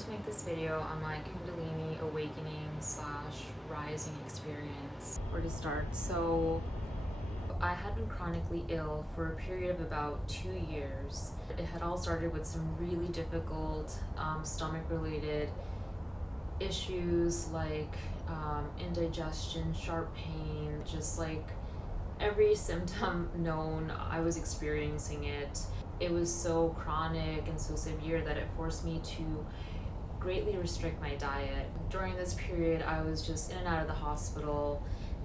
to make this video on my Kundalini awakening slash rising experience. Where to start? So I had been chronically ill for a period of about 2 years. It had all started with some really difficult stomach related issues like indigestion, sharp pain, just like every symptom known, I was experiencing it. It was so chronic and so severe that it forced me to greatly restrict my diet. During this period, I was just in and out of the hospital,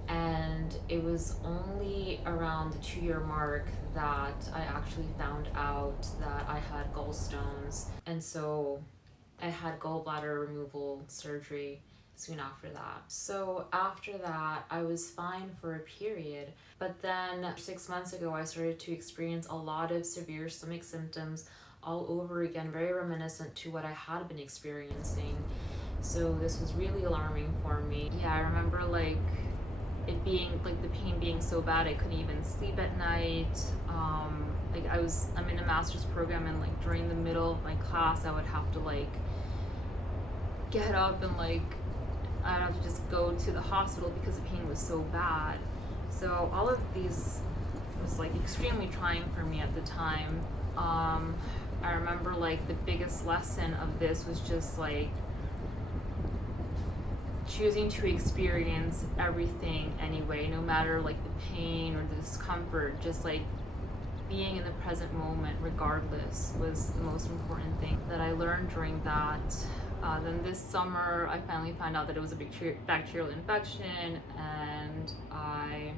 and it was only around the 2-year mark that I actually found out that I had gallstones. And so I had gallbladder removal surgery soon after that. So after that, I was fine for a period, but then 6 months ago, I started to experience a lot of severe stomach symptoms all over again, very reminiscent to what I had been experiencing. So this was really alarming for me. Yeah, I remember it being like the pain being so bad I couldn't even sleep at night. I'm in a master's program, and like during the middle of my class I would have to get up and I'd have to just go to the hospital because the pain was so bad. So all of these was extremely trying for me at the time. I remember the biggest lesson of this was just choosing to experience everything anyway, no matter the pain or the discomfort. Just being in the present moment regardless was the most important thing that I learned during that. Then this summer I finally found out that it was a bacterial infection, and I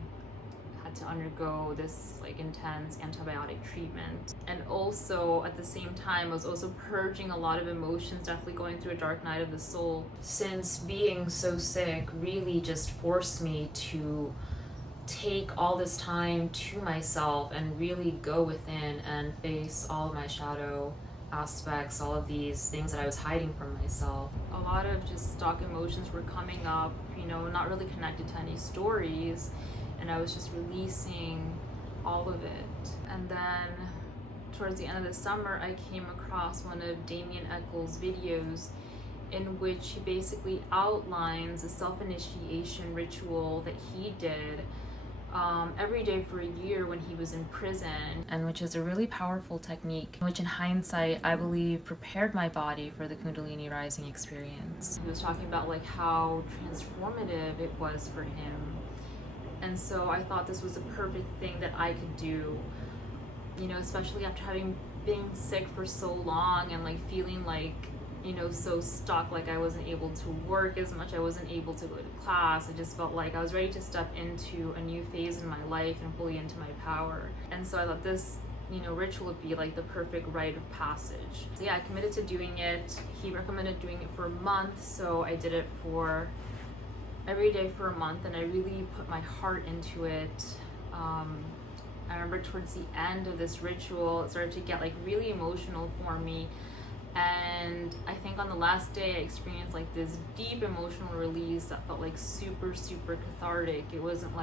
had to undergo this intense antibiotic treatment. And also at the same time I was also purging a lot of emotions, definitely going through a dark night of the soul, since being so sick really just forced me to take all this time to myself and really go within and face all of my shadow aspects, all of these things that I was hiding from myself. A lot of just stock emotions were coming up, not really connected to any stories, and I was just releasing all of it. And then towards the end of the summer, I came across one of Damien Eccles' videos in which he basically outlines a self-initiation ritual that he did every day for a year when he was in prison, and which is a really powerful technique, which in hindsight I believe prepared my body for the Kundalini rising experience. He was talking about how transformative it was for him, and so I thought this was a perfect thing that I could do, especially after having been sick for so long and feeling so stuck, I wasn't able to work as much, I wasn't able to go to class. I just felt like I was ready to step into a new phase in my life and fully into my power. And so I thought this ritual would be the perfect rite of passage. So yeah, I committed to doing it. He recommended doing it for a month, so I did it for every day for a month, and I really put my heart into it. I remember towards the end of this ritual it started to get really emotional for me. And I think on the last day I experienced this deep emotional release that felt super, super cathartic. It wasn't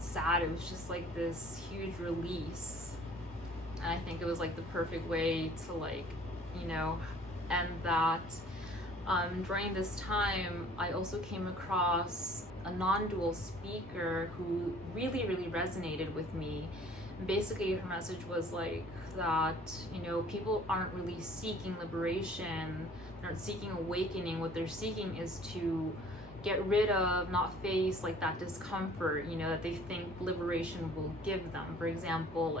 sad, it was just this huge release. And I think it was the perfect way to end that. During this time I also came across a non-dual speaker who really, really resonated with me. Basically her message was that people aren't really seeking liberation, they're not seeking awakening. What they're seeking is to get rid of, not face that discomfort that they think liberation will give them. For example,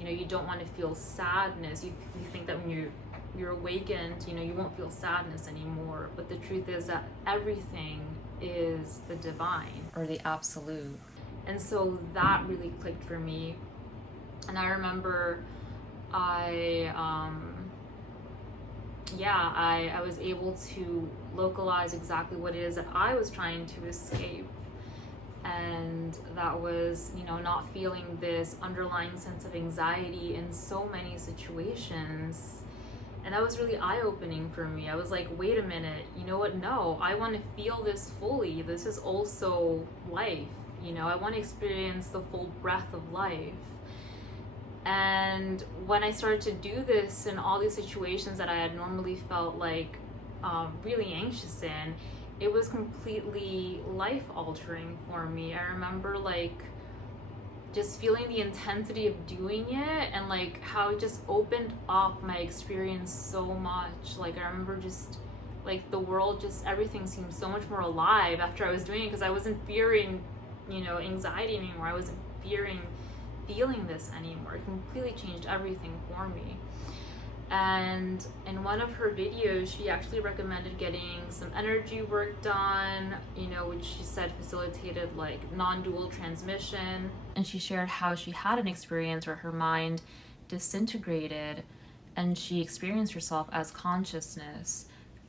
you don't want to feel sadness. You think that when you're awakened, you won't feel sadness anymore. But the truth is that everything is the divine or the absolute. And so that really clicked for me. And I remember I was able to localize exactly what it is that I was trying to escape. And that was, not feeling this underlying sense of anxiety in so many situations. And that was really eye-opening for me. I was like, wait a minute, you know what? No, I want to feel this fully. This is also life. I want to experience the full breadth of life. And when I started to do this in all these situations that I had normally felt like really anxious in, it was completely life altering for me. I remember like just feeling the intensity of doing it, and like how it just opened up my experience so much. Like I remember just like the world, just everything seemed so much more alive after I was doing it, because I wasn't fearing, you know, anxiety anymore. I wasn't fearing feeling this anymore. It completely changed everything for me. And in one of her videos, she actually recommended getting some energy work done, you know, which she said facilitated like non-dual transmission. And she shared how she had an experience where her mind disintegrated and she experienced herself as consciousness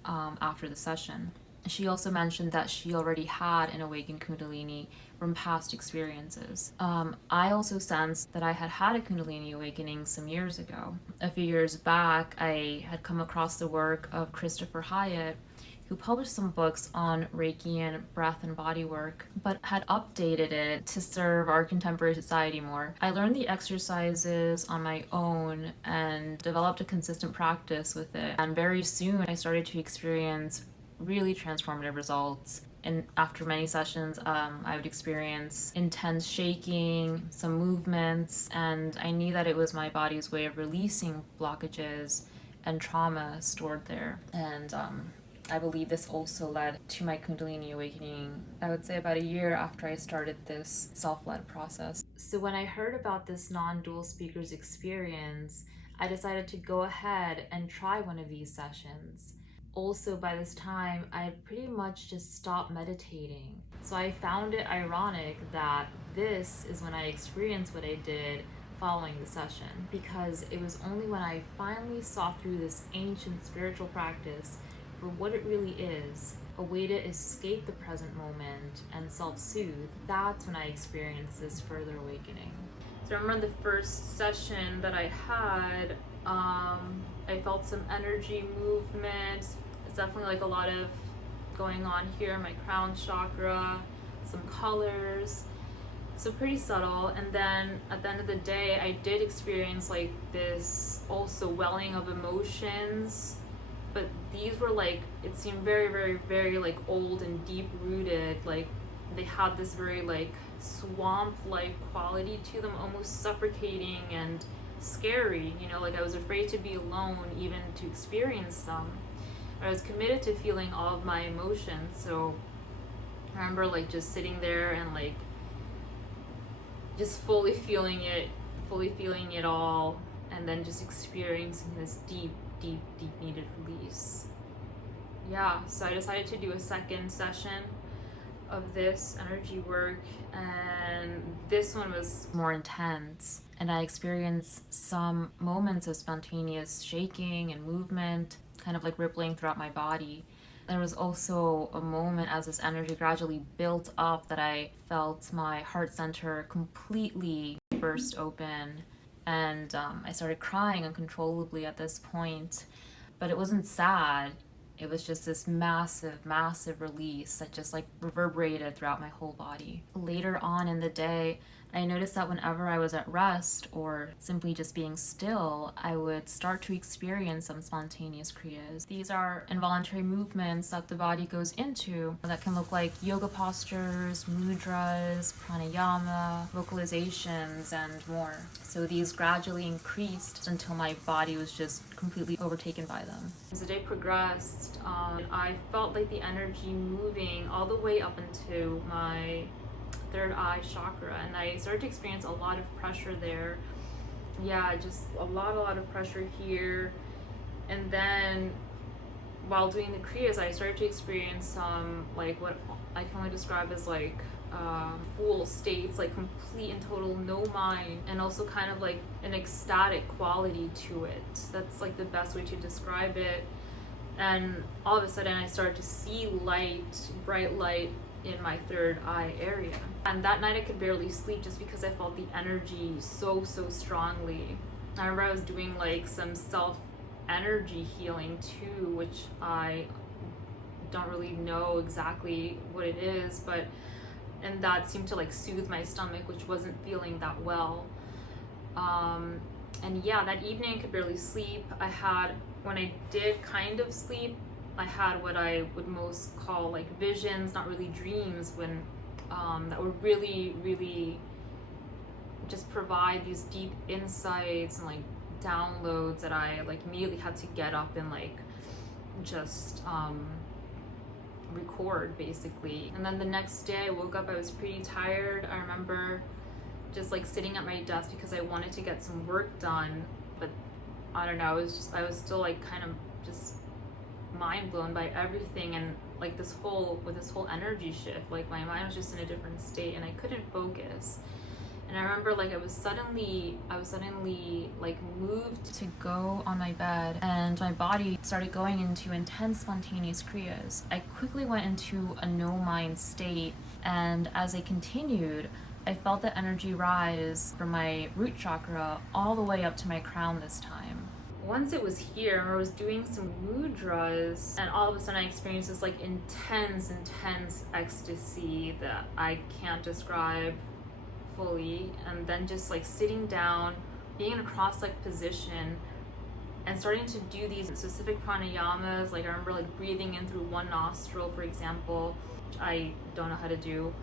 after the session. She also mentioned that she already had an awakened Kundalini from past experiences. I also sensed that I had had a Kundalini awakening some years ago. A few years back, I had come across the work of Christopher Hyatt, who published some books on Reiki and breath and body work, but had updated it to serve our contemporary society more. I learned the exercises on my own and developed a consistent practice with it. And very soon I started to experience really transformative results. And after many sessions, I would experience intense shaking, some movements, and I knew that it was my body's way of releasing blockages and trauma stored there. And I believe this also led to my Kundalini awakening, I would say about a year after I started this self-led process. So when I heard about this non-dual speaker's experience, I decided to go ahead and try one of these sessions. Also, by this time, I had pretty much just stopped meditating. So I found it ironic that this is when I experienced what I did following the session, because it was only when I finally saw through this ancient spiritual practice for what it really is, a way to escape the present moment and self-soothe, that's when I experienced this further awakening. So I remember the first session that I had, I felt some energy movement. It's definitely like a lot of going on here in my crown chakra, some colors, so pretty subtle. And then at the end of the day, I did experience like this also welling of emotions, but these were like, it seemed very, very, very like old and deep rooted. Like they had this very like swamp-like quality to them, almost suffocating and scary, you know, like I was afraid to be alone even to experience them. I was committed to feeling all of my emotions. So I remember like just sitting there and like just fully feeling it all, and then just experiencing this deep needed release. Yeah, so I decided to do a second session of this energy work, and this one was more intense, and I experienced some moments of spontaneous shaking and movement, kind of like rippling throughout my body. There was also a moment as this energy gradually built up that I felt my heart center completely burst open, and I started crying uncontrollably at this point. But it wasn't sad. It was just this massive release that just like reverberated throughout my whole body. Later on in the day, I noticed that whenever I was at rest or simply just being still, I would start to experience some spontaneous kriyas. These are involuntary movements that the body goes into that can look like yoga postures, mudras, pranayama, vocalizations, and more. So these gradually increased until my body was just completely overtaken by them. As the day progressed, I felt like the energy moving all the way up into my third eye chakra, and I started to experience a lot of pressure there. Yeah, just a lot of pressure here. And then while doing the kriyas, I started to experience some like what I can only describe as like full states, like complete and total no mind, and also kind of like an ecstatic quality to it. That's like the best way to describe it. And all of a sudden I started to see light, bright light in my third eye area. And that night I could barely sleep just because I felt the energy so strongly. I remember I was doing like some self energy healing too, which I don't really know exactly what it is, but and that seemed to like soothe my stomach, which wasn't feeling that well. And yeah, that evening I could barely sleep. When I did kind of sleep, I had what I would most call like visions, not really dreams, when that were really, really just provide these deep insights and like downloads that I like immediately had to get up and like just record basically. And then the next day I woke up, I was pretty tired. I remember just like sitting at my desk because I wanted to get some work done, but I don't know, I was still like kind of just mind blown by everything, and like this whole energy shift, like my mind was just in a different state and I couldn't focus. And I remember like I was suddenly like moved to go on my bed, and my body started going into intense spontaneous kriyas. I quickly went into a no mind state, and as I continued, I felt the energy rise from my root chakra all the way up to my crown this time. Once it was here, I was doing some mudras, and all of a sudden I experienced this like intense ecstasy that I can't describe fully. And then just like sitting down, being in a cross-legged position, and starting to do these specific pranayamas. Like I remember like breathing in through one nostril, for example, which I don't know how to do.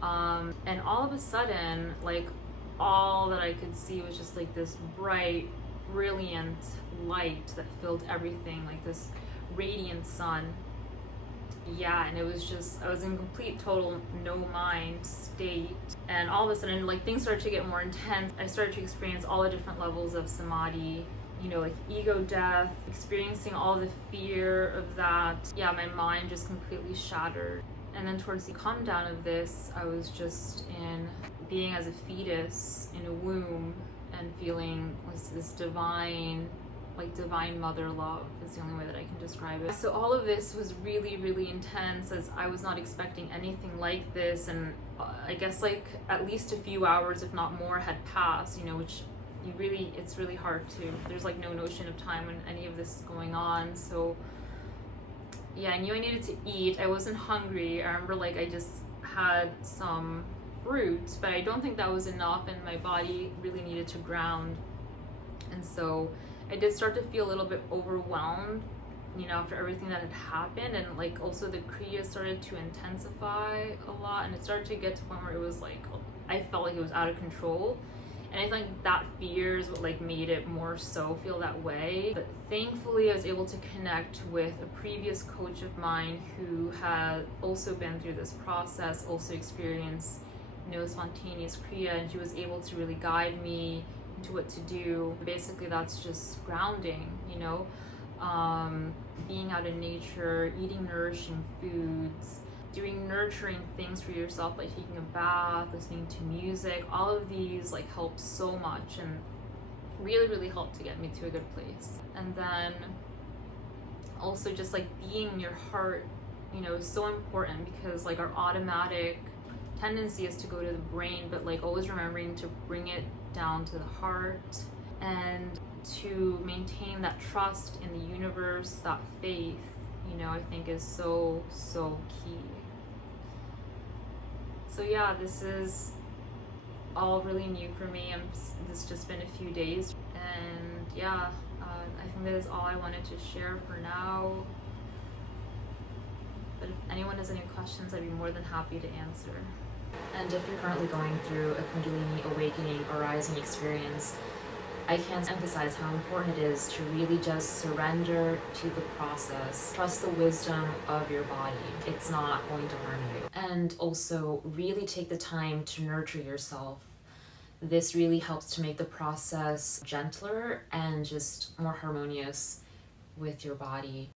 And all of a sudden, like all that I could see was just like this bright, brilliant light that filled everything, like this radiant sun. Yeah, and it was just, I was in complete total no mind state, and all of a sudden like things started to get more intense. I started to experience all the different levels of samadhi, you know, like ego death, experiencing all the fear of that. Yeah, my mind just completely shattered. And then towards the calm down of this, I was just in being as a fetus in a womb and feeling this divine mother love is the only way that I can describe it. So all of this was really, really intense, as I was not expecting anything like this. And I guess like at least a few hours, if not more, had passed, you know, which it's really hard to, there's like no notion of time when any of this is going on. So yeah, I knew I needed to eat. I wasn't hungry. I remember like I just had some fruit, but I don't think that was enough, and my body really needed to ground. And so I did start to feel a little bit overwhelmed, you know, after everything that had happened. And like also the Kriyas started to intensify a lot, and it started to get to the point where it was like, I felt like it was out of control. And I think that fear is what like made it more so feel that way. But thankfully I was able to connect with a previous coach of mine who had also been through this process, also experienced, you know, spontaneous Kriya, and she was able to really guide me into what to do. Basically that's just grounding, you know, being out in nature, eating nourishing foods, doing nurturing things for yourself, like taking a bath, listening to music. All of these like help so much and really, really helped to get me to a good place. And then also just like being in your heart, you know, is so important, because like our automatic tendency is to go to the brain, but like always remembering to bring it down to the heart and to maintain that trust in the universe, that faith, you know, I think is so key. So yeah, this is all really new for me. This just been a few days, and yeah, I think that is all I wanted to share for now. But if anyone has any questions, I'd be more than happy to answer. And if you're currently going through a Kundalini awakening or rising experience, I can't emphasize how important it is to really just surrender to the process. Trust the wisdom of your body. It's not going to harm you. And also really take the time to nurture yourself. This really helps to make the process gentler and just more harmonious with your body.